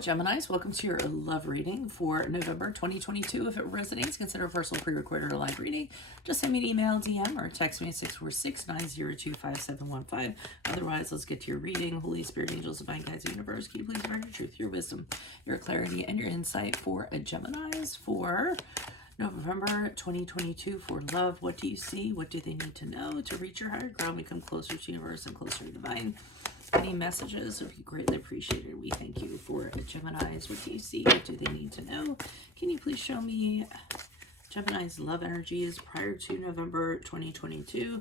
Geminis, welcome to your love reading for November 2022. If it resonates, consider a personal pre-recorded or live reading. Just send me an email, DM, or text me at 646-902-5715. Otherwise, let's get to your reading. Holy Spirit, angels, divine guides, universe, can you please bring your truth, your wisdom, your clarity, and your insight for a Geminis for November 2022 for love. What do you see? What do they need to know to reach your higher ground, become closer to universe and closer to divine? Any messages would be greatly appreciated. We thank you for Geminis. What do you see? What do they need to know? Can you please show me Gemini's love energies prior to November 2022?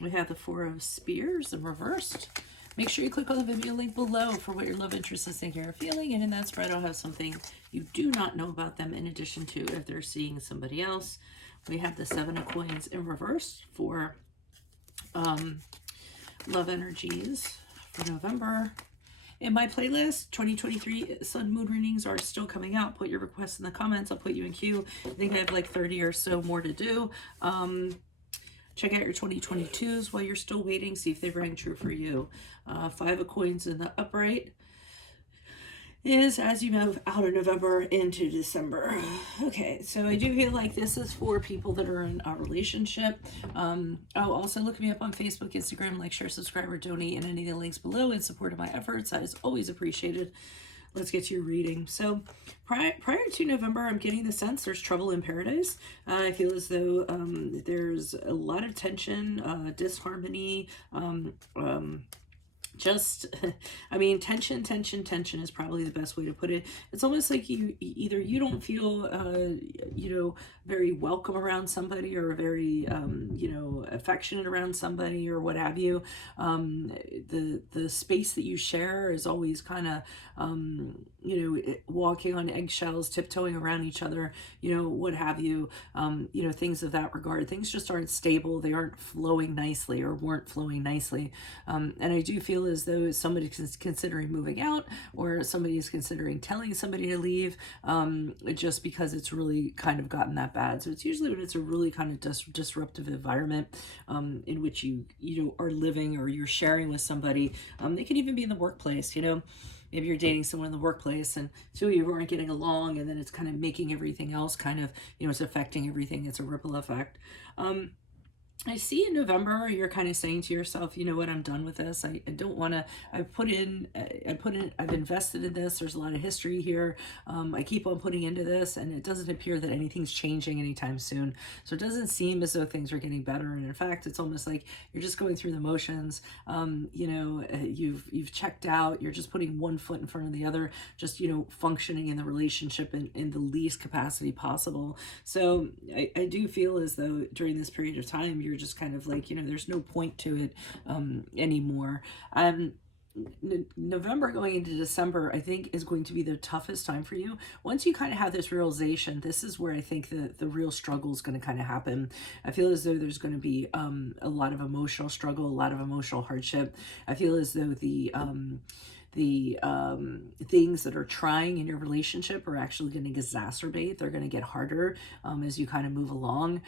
We have the Four of Spears in reversed. Make sure you click on the video link below for what your love interest is thinking or feeling. And in that spread, I'll have something you do not know about them in addition to if they're seeing somebody else. We have the Seven of Coins in reverse for love energies for November. In my playlist, 2023 Sun Moon readings are still coming out. Put your requests in the comments. I'll put you in queue. I think I have like 30 or so more to do. Check out your 2022s while you're still waiting. See if they rang true for you. Five of Coins in the upright is as you move out of November into December. Okay, so I do feel like this is for people that are in a relationship. Also look me up on Facebook, Instagram, like, share, subscribe, or donate in any of the links below in support of my efforts. That is always appreciated. Let's get to your reading. So prior to November, I'm getting the sense there's trouble in paradise. I feel as though there's a lot of tension, disharmony, I mean, tension is probably the best way to put it. It's almost like either you don't feel, very welcome around somebody or very, affectionate around somebody or what have you. The space that you share is always kind of, walking on eggshells, tiptoeing around each other, what have you, things of that regard. Things just aren't stable. They aren't flowing nicely or weren't flowing nicely. And I do feel as though somebody is considering moving out or somebody is considering telling somebody to leave just because it's really kind of gotten that bad. So it's usually when it's a really kind of disruptive environment in which you are living or you're sharing with somebody. They can even be in the workplace, Maybe you're dating someone in the workplace and two of you aren't getting along, and then it's kind of making everything else kind of, it's affecting everything. It's a ripple effect. I see in November, you're kind of saying to yourself, you know what, I'm done with this. I don't want to, I've invested in this. There's a lot of history here. I keep on putting into this, and it doesn't appear that anything's changing anytime soon. So it doesn't seem as though things are getting better. And in fact, it's almost like you're just going through the motions. You've checked out, you're just putting one foot in front of the other, just, functioning in the relationship in the least capacity possible. So I do feel as though during this period of time, you're just kind of like, there's no point to it anymore. November going into December, I think, is going to be the toughest time for you. Once you kind of have this realization, this is where I think the real struggle is going to kind of happen. I feel as though there's going to be a lot of emotional struggle, a lot of emotional hardship. I feel as though the things that are trying in your relationship are actually going to exacerbate. They're going to get harder as you kind of move along.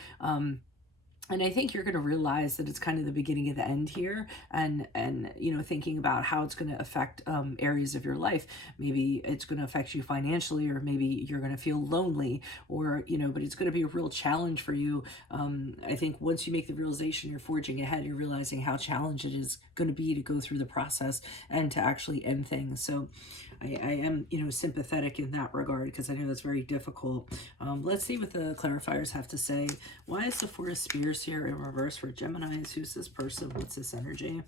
And I think you're going to realize that it's kind of the beginning of the end here, and thinking about how it's going to affect areas of your life. Maybe it's going to affect you financially, or maybe you're going to feel lonely, or but it's going to be a real challenge for you. I think once you make the realization, you're forging ahead, you're realizing how challenging it is going to be to go through the process and to actually end things. So I am, sympathetic in that regard, because I know that's very difficult. Let's see what the clarifiers have to say. Why is the Four of Spears here in reverse for Geminis? Who's this person? What's this energy?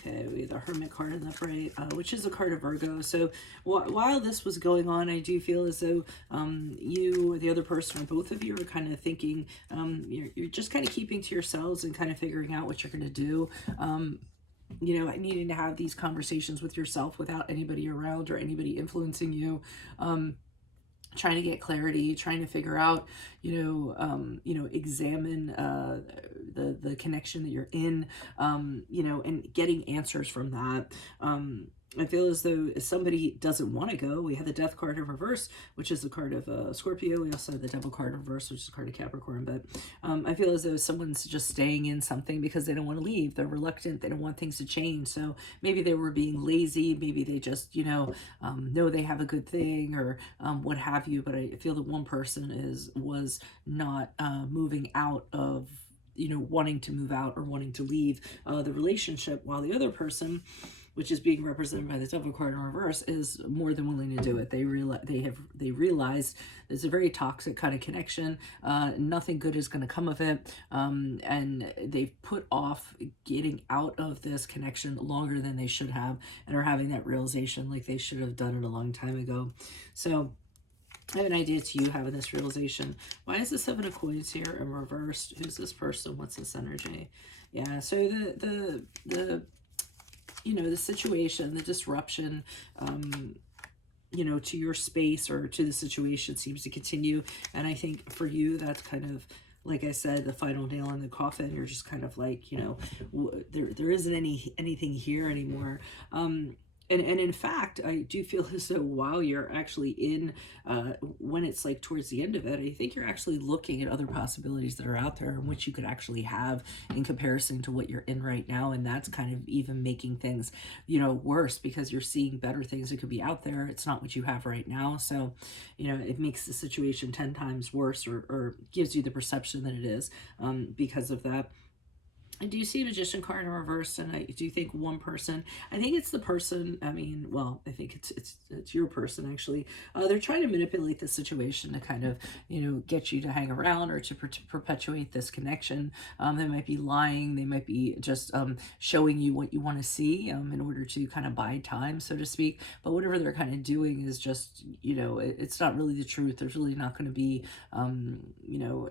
Okay, we have the Hermit card in the right, which is a card of Virgo. So while this was going on, I do feel as though you or the other person, or both of you, are kind of thinking, you're just kind of keeping to yourselves and kind of figuring out what you're going to do. Needing to have these conversations with yourself without anybody around or anybody influencing you, trying to get clarity, trying to figure out, examine the connection that you're in, and getting answers from that. I feel as though if somebody doesn't want to go, we have the Death card in reverse, which is the card of Scorpio. We also have the Devil card in reverse, which is the card of Capricorn. But I feel as though someone's just staying in something because they don't want to leave. They're reluctant. They don't want things to change. So maybe they were being lazy. Maybe they just, know they have a good thing, or what have you. But I feel that one person was not moving out of, wanting to move out or wanting to leave the relationship, while the other person, which is being represented by the Devil card in reverse, is more than willing to do it. They realize it's a very toxic kind of connection. Nothing good is going to come of it, and they've put off getting out of this connection longer than they should have, and are having that realization like they should have done it a long time ago. So I have an idea to you having this realization. Why is the Seven of Coins here in reversed? Who's this person? What's this energy? Yeah, so the situation, the disruption, to your space or to the situation seems to continue. And I think for you, that's kind of, like I said, the final nail in the coffin. You're just kind of like, there isn't anything here anymore. And in fact, I do feel as though while you're actually in, when it's like towards the end of it, I think you're actually looking at other possibilities that are out there in which you could actually have in comparison to what you're in right now. And that's kind of even making things, worse, because you're seeing better things that could be out there. It's not what you have right now. So, it makes the situation 10 times worse, or gives you the perception that it is, because of that. I do see a Magician card in reverse, and I do think one person, I think it's the person, I think it's your person, actually. They're trying to manipulate the situation to kind of, get you to hang around, or to perpetuate this connection. They might be lying. They might be just showing you what you want to see, in order to kind of buy time, so to speak. But whatever they're kind of doing is just, it's not really the truth. There's really not going to be,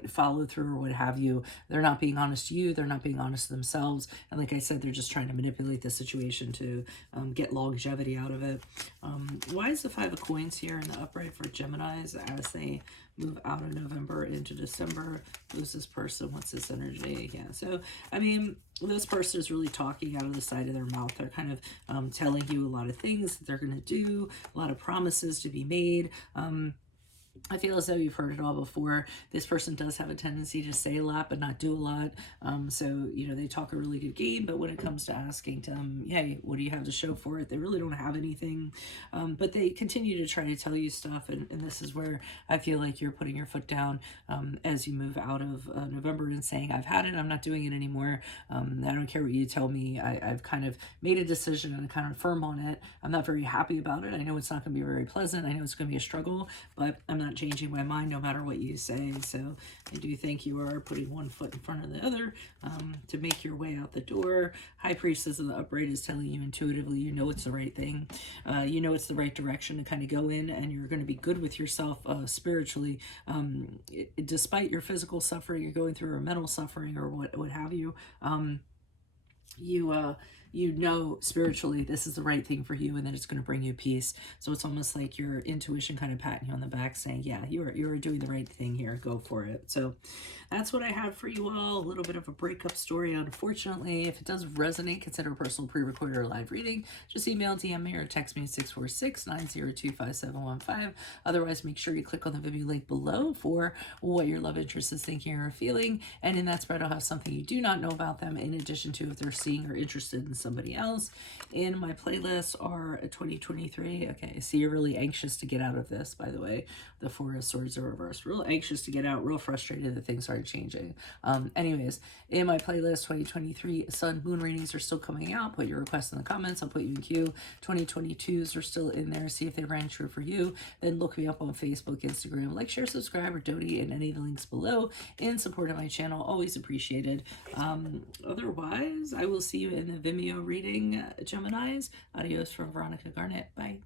follow through or what have you. They're not being honest to you. They're not being honest to themselves, and like I said, they're just trying to manipulate the situation to get longevity out of it. Why is the Five of Coins here in the upright for Geminis as they move out of November into December? Who's this person? What's this energy? Yeah, so this person is really talking out of the side of their mouth. They're kind of telling you a lot of things that they're going to do, a lot of promises to be made. I feel as though you've heard it all before. This person does have a tendency to say a lot but not do a lot. So, they talk a really good game, but when it comes to asking them, hey, what do you have to show for it? They really don't have anything. But they continue to try to tell you stuff, and this is where I feel like you're putting your foot down as you move out of November and saying, I've had it, I'm not doing it anymore. I don't care what you tell me. I've kind of made a decision and I'm kind of firm on it. I'm not very happy about it. I know it's not going to be very pleasant. I know it's going to be a struggle, but I'm not changing my mind no matter what you say. So I do think you are putting one foot in front of the other to make your way out the door. High Priestess in the upright is telling you intuitively, it's the right thing. It's the right direction to kind of go in, and you're going to be good with yourself spiritually. Despite your physical suffering you're going through, or mental suffering, or what have you, spiritually this is the right thing for you, and that it's going to bring you peace. So it's almost like your intuition kind of patting you on the back saying, yeah, you're doing the right thing here, go for it. So that's what I have for you all. A little bit of a breakup story, unfortunately. If it does resonate, consider a personal pre-recorded or live reading. Just email, DM me, or text me at 646-902-5715. Otherwise, make sure you click on the Vimeo link below for what your love interest is thinking or feeling, and in that spread I'll have something you do not know about them, in addition to if they're seeing or interested in somebody else. In my playlist are 2023. Okay, see, you're really anxious to get out of this, by the way. The Four of Swords are reversed. Real anxious to get out, real frustrated that things aren't changing. Anyways, in my playlist, 2023 Sun Moon readings are still coming out. Put your requests in the comments. I'll put you in queue. 2022s are still in there. See if they ran true for you. Then look me up on Facebook, Instagram. Like, share, subscribe, or donate in any of the links below in support of my channel. Always appreciated. Otherwise, I will see you in the Vimeo reading, Geminis. Adios from Veronica Garnet. Bye.